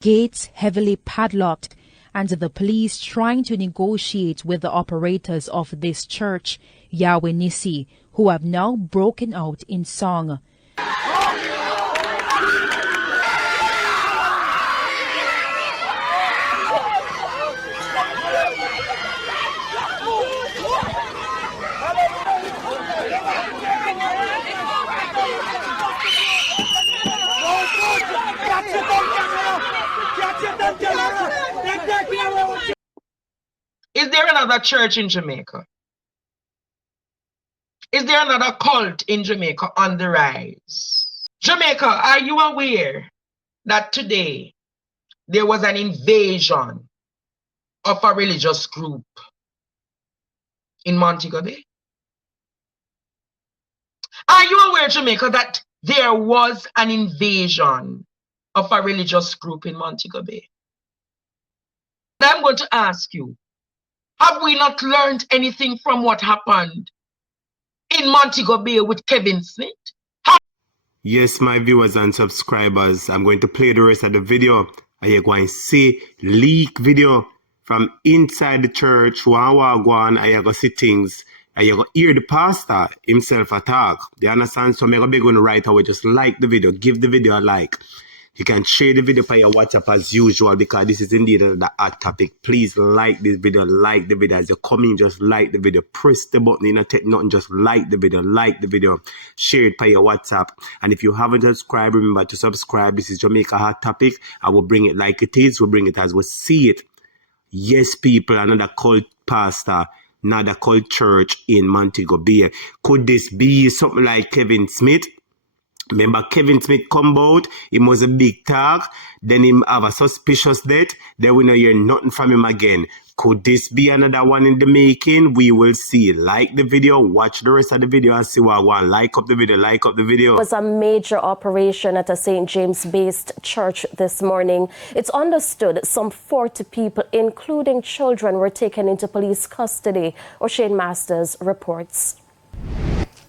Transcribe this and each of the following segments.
gates heavily padlocked, and the police trying to negotiate with the operators of this church, Yahweh Nissi, who have now broken out in song. Is there another church in Jamaica? Is there another cult in Jamaica on the rise? Jamaica, are you aware that today there was an invasion of a religious group in Montego Bay? Are you aware, Jamaica, that there was an invasion of a religious group in Montego Bay? I'm going to ask you, have we not learned anything from what happened in Montego Bay with Kevin Smith? Yes, my viewers and subscribers, I'm going to play the rest of the video. And you're going to see leak video from inside the church. And you're going to see things. And you're going to hear the pastor himself attack. Do you understand? So I'm going to be going right away. Just like the video. Give the video a like. You can share the video by your WhatsApp as usual, because this is indeed the hot topic. Please like this video, like the video. As you come in, just like the video. Press the button, you know, take nothing, just like the video, share it by your WhatsApp. And if you haven't subscribed, remember to subscribe. This is Jamaica Hot Topic. I will bring it like it is. We'll bring it as we see it. Yes, people, another cult pastor, another cult church in Montego Bay. Could this be something like Kevin Smith? Remember, Kevin Smith come out, him was a big talk, then him have a suspicious death, then we don't hear nothing from him again. Could this be another one in the making? We will see. Like the video, watch the rest of the video and see what I want. Like up the video. It was a major operation at a St. James-based church this morning. It's understood some 40 people, including children, were taken into police custody. O'Shane Masters reports.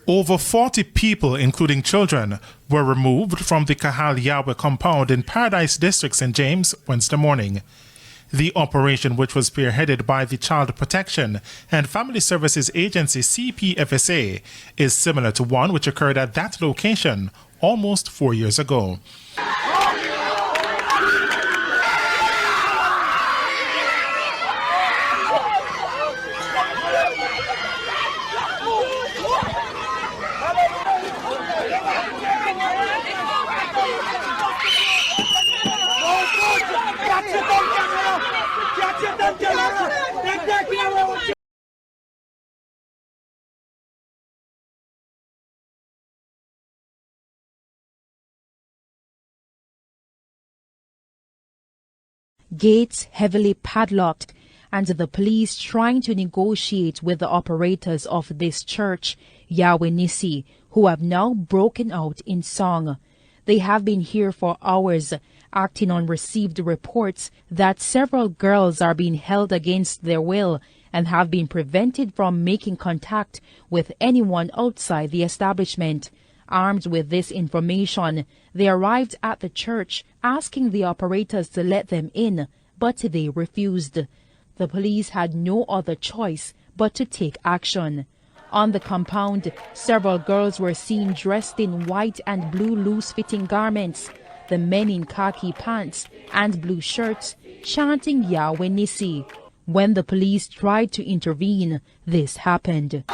Over 40 people, including children, were removed from the Kahal Yahweh compound in Paradise District, St. James, Wednesday morning. The operation, which was spearheaded by the Child Protection and Family Services Agency CPFSA, is similar to one which occurred at that location almost 4 years ago. Gates heavily padlocked, and the police trying to negotiate with the operators of this church, Yahweh Nissi, who have now broken out in song. They have been here for hours, acting on received reports that several girls are being held against their will and have been prevented from making contact with anyone outside the establishment. Armed with this information, they arrived at the church asking the operators to let them in, but they refused. The police had no other choice but to take action. On the compound, several girls were seen dressed in white and blue loose-fitting garments, the men in khaki pants and blue shirts, chanting Yahweh Nissi. When the police tried to intervene, this happened.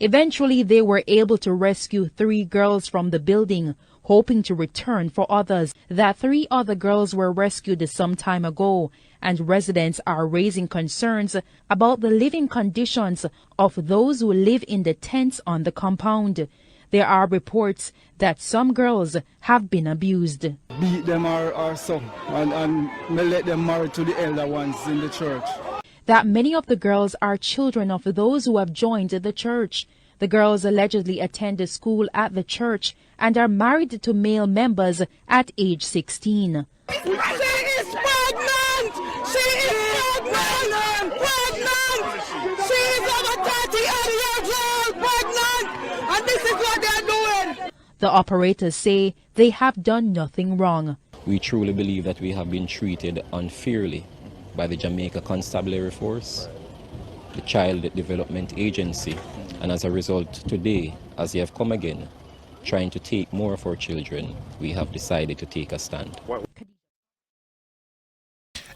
Eventually, they were able to rescue 3 girls from the building, hoping to return for others. That 3 other girls were rescued some time ago, and residents are raising concerns about the living conditions of those who live in the tents on the compound. There are reports that some girls have been abused. Beat them or so, and let them marry to the elder ones in the church. that many of the girls are children of those who have joined the church. The girls allegedly attend school at the church and are married to male members at age 16. She is pregnant! She is pregnant! Pregnant! She is over 38 years old, pregnant! And this is what they're doing! The operators say they have done nothing wrong. We truly believe that we have been treated unfairly by the Jamaica Constabulary Force, the Child Development Agency, and as a result, today, as they have come again, trying to take more of our children, we have decided to take a stand.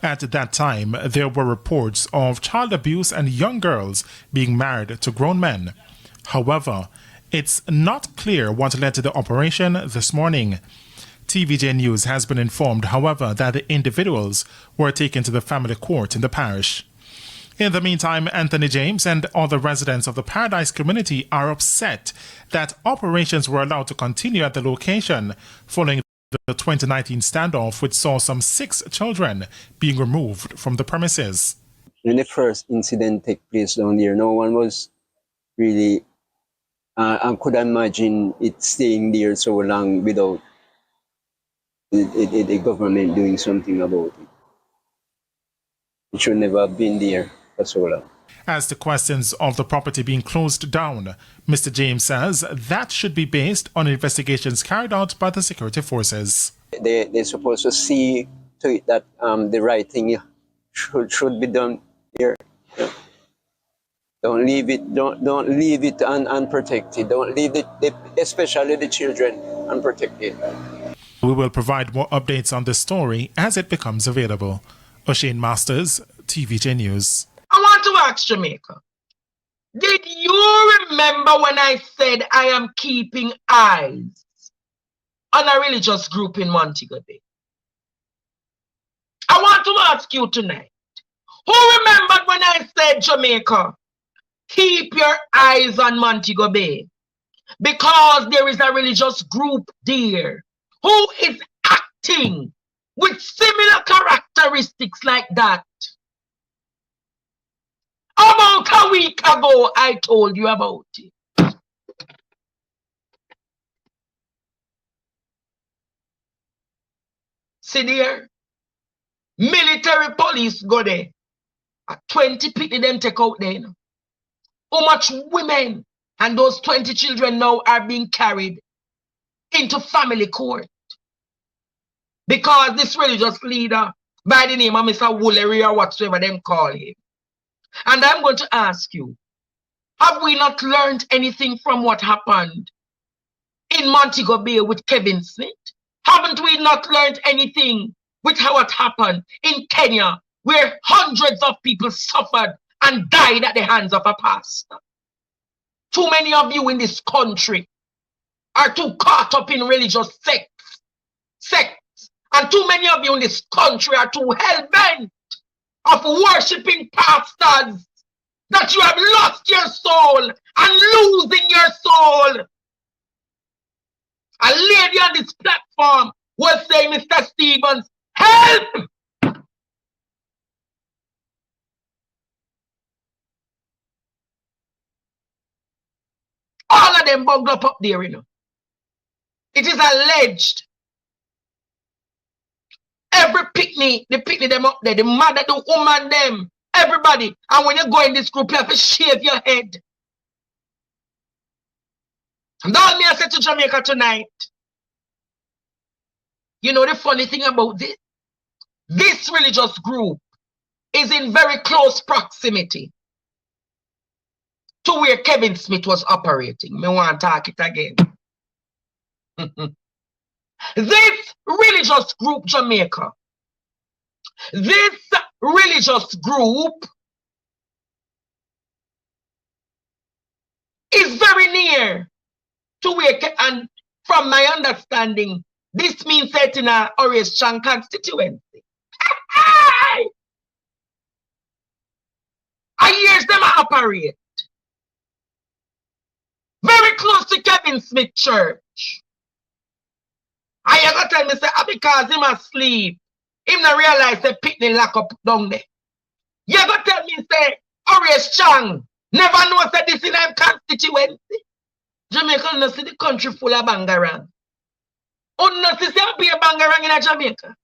At that time, there were reports of child abuse and young girls being married to grown men. However, it's not clear what led to the operation this morning. TVJ News has been informed, however, that the individuals were taken to the family court in the parish. In the meantime, Anthony James and other residents of the Paradise community are upset that operations were allowed to continue at the location following the 2019 standoff, which saw some 6 children being removed from the premises. When the first incident took place down there, no one was really, I could imagine it staying there so long without the government doing something about it. It should never have been there for so long. As to questions of the property being closed down, Mr. James says that should be based on investigations carried out by the security forces. They're supposed to see to it that the right thing should be done here. Don't leave it unprotected. Don't leave it, especially the children, unprotected. We will provide more updates on this story as it becomes available. O'Shane Masters, TVJ News. I want to ask Jamaica, did you remember when I said I am keeping eyes on a religious group in Montego Bay? I want to ask you tonight, who remembered when I said, Jamaica, keep your eyes on Montego Bay because there is a religious group there who is acting with similar characteristics like that? About a week ago, I told you about it. See there, military police go there. 20 people them take out there. You know. How much women and those 20 children now are being carried into family court because this religious leader by the name of Mr. Woolery or whatsoever them call him. And I'm going to ask you, have we not learned anything from what happened in Montego Bay with Kevin Smith? Haven't we not learned anything with what happened in Kenya, where hundreds of people suffered and died at the hands of a pastor? Too many of you in this country are too caught up in religious sects, and too many of you in this country are too hell-bent of worshipping pastors that you have lost your soul and losing your soul. A lady on this platform was saying, Mr. Stevens, help! All of them bungled up there, you know. It is alleged. Every picnic, they picnic them up there, the mother, the woman, them, everybody. And when you go in this group, you have to shave your head. And that's me I said to Jamaica tonight. You know the funny thing about this? This religious group is in very close proximity to where Kevin Smith was operating. Me want to talk it again. This religious group, Jamaica, this religious group is very near to where, and from my understanding, this means that in a Horace Chang constituency. I hear them operate very close to Kevin Smith Church. I ever tell me say because him asleep, him not realize the picnic lock up down there. You go tell me, say, Horace Chang never know say this in our constituency. Jamaica no see the country full of bangarang. Oh, no see be a bangarang in Jamaica.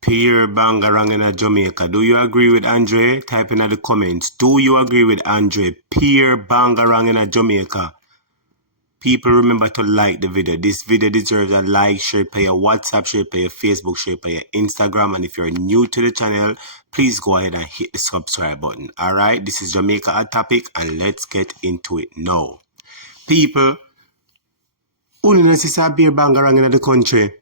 Pure bangarang in Jamaica. Do you agree with Andre? Type in the comments. Do you agree with Andre? Pure bangarang in Jamaica. People, remember to like the video. This video deserves a like, share it by your WhatsApp, share it by your Facebook, share it by your Instagram. And if you're new to the channel, please go ahead and hit the subscribe button. All right, this is Jamaica Hot Topic, and let's get into it now. People, only know this beer bangarang in the country.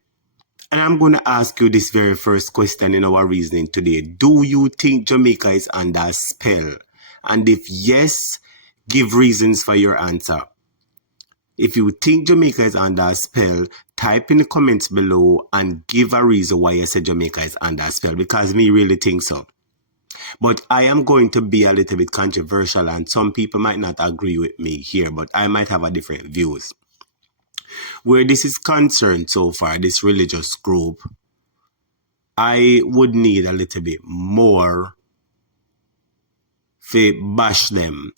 And I'm going to ask you this very first question in our reasoning today. Do you think Jamaica is under a spell? And if yes, give reasons for your answer. If you think Jamaica is under a spell, type in the comments below and give a reason why you said Jamaica is under a spell, because me really think so. But I am going to be a little bit controversial, and some people might not agree with me here, but I might have a different views. Where this is concerned so far, this religious group, I would need a little bit more to bash them.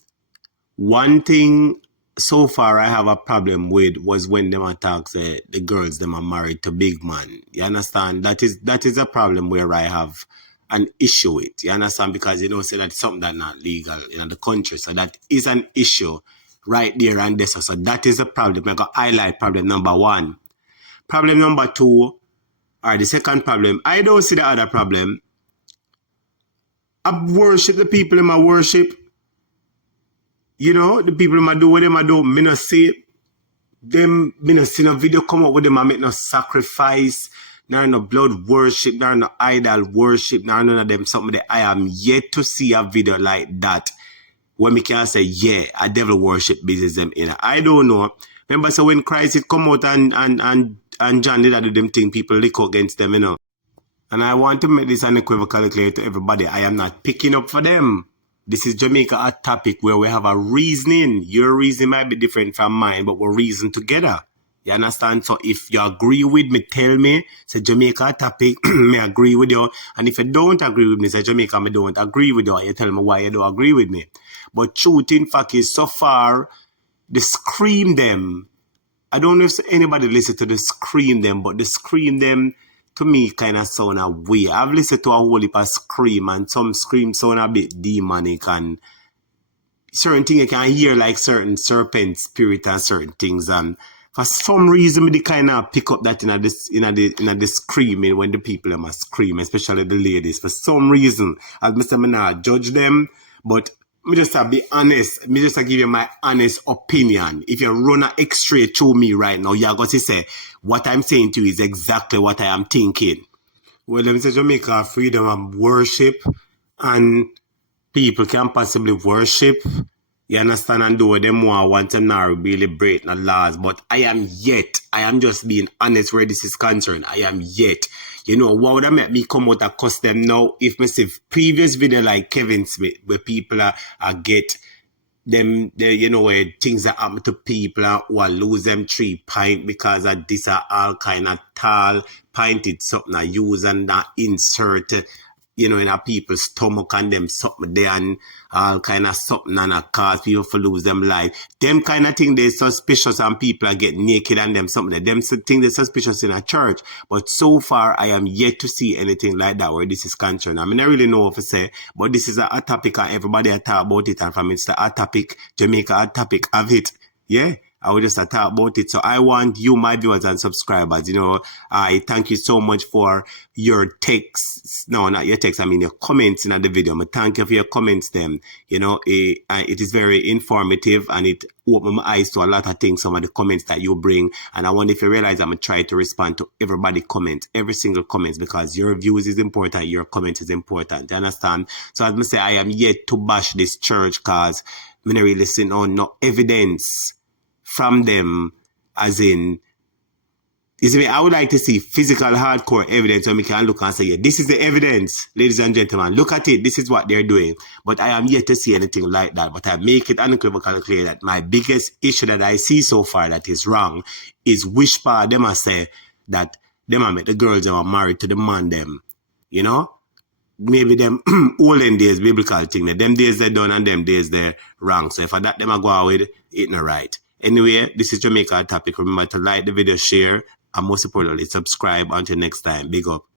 One thing so far I have a problem with was when them attacks the girls them are married to big man. You understand? That is a problem where I have an issue with. You understand? Because you know, say that's something that's not legal in the country. So that is an issue right there and there. So that is a problem. I got highlight problem number one. Problem number two, or the second problem, I don't see the other problem. I worship the people in my worship. You know, the people in my do what them I do, me not see them, me not see no video come up with them, I make no sacrifice, nor no blood worship, nor no idol worship, nor none of them something that I am yet to see a video like that when me can say, yeah, a devil worship business them in. I don't know. Remember, so when Christ it come out and John did do them thing, people lick against them, you know. And I want to make this unequivocally clear to everybody. I am not picking up for them. This is Jamaica Hot Topic where we have a reasoning. Your reason might be different from mine, but we're reason together. You understand? So if you agree with me, tell me. Say Jamaica Hot Topic, me agree with you. And if you don't agree with me, say Jamaica, me don't agree with you. You tell me why you don't agree with me. But truth in fact is, so far, the scream them. I don't know if anybody listen to the scream them, but the scream them to me kind of sound a weird. I've listened to a whole heap of scream, and some scream sound a bit demonic, and certain things you can hear like certain serpent spirit and certain things, and for some reason they kind of pick up that in the screaming when the people are scream, especially the ladies. For some reason, as Mr. Me not judge them, but me just to be honest, me just to give you my honest opinion. If you run an X-ray through me right now, you're going to say, what I'm saying to you is exactly what I am thinking. Well, let me say Jamaica freedom of worship, and people can possibly worship, you understand, and do what they want to not really break the laws. But I am just being honest where this is concerned. I am yet. You know, what would that make me come out and cuss them now? If me see previous video like Kevin Smith, where people are get them, you know, where things that happen to people who lose them 3 pints because of this are all kind of tall pinted something I use and that insert, you know, in a people's stomach and them something there and all kind of something and a cause people to lose them life. Them kind of thing they're suspicious and people are getting naked and them something there. Them thing they're suspicious in a church. But so far I am yet to see anything like that where this is concerned. I mean, I really know what to say, but this is a hot topic and everybody talk about it, and from it's the hot topic, Jamaica Hot Topic of it. Yeah. I will just talk about it. So I want you, my viewers and subscribers, you know, I thank you so much for your texts. No, not your texts. I mean, your comments in the video. I thank you for your comments then. You know, it is very informative and it opened my eyes to a lot of things, some of the comments that you bring. And I want if you realize I'm going to try to respond to everybody's comments, every single comments, because your views is important. Your comments is important. You understand? So as I say, I am yet to bash this church because I'm not really seeing no evidence from them, as in, you see, I would like to see physical hardcore evidence where we can look and say, yeah, this is the evidence, ladies and gentlemen, look at it, this is what they're doing. But I am yet to see anything like that. But I make it unequivocally clear that my biggest issue that I see so far that is wrong is which part them I say that them I make the girls that are married to the man them, you know? maybe them olden days biblical thing. Them days they done and them days they wrong. So if that them a go with, it not right. Anyway, this is Jamaica Topic. Remember to like the video, share, and most importantly, subscribe. Until next time, big up.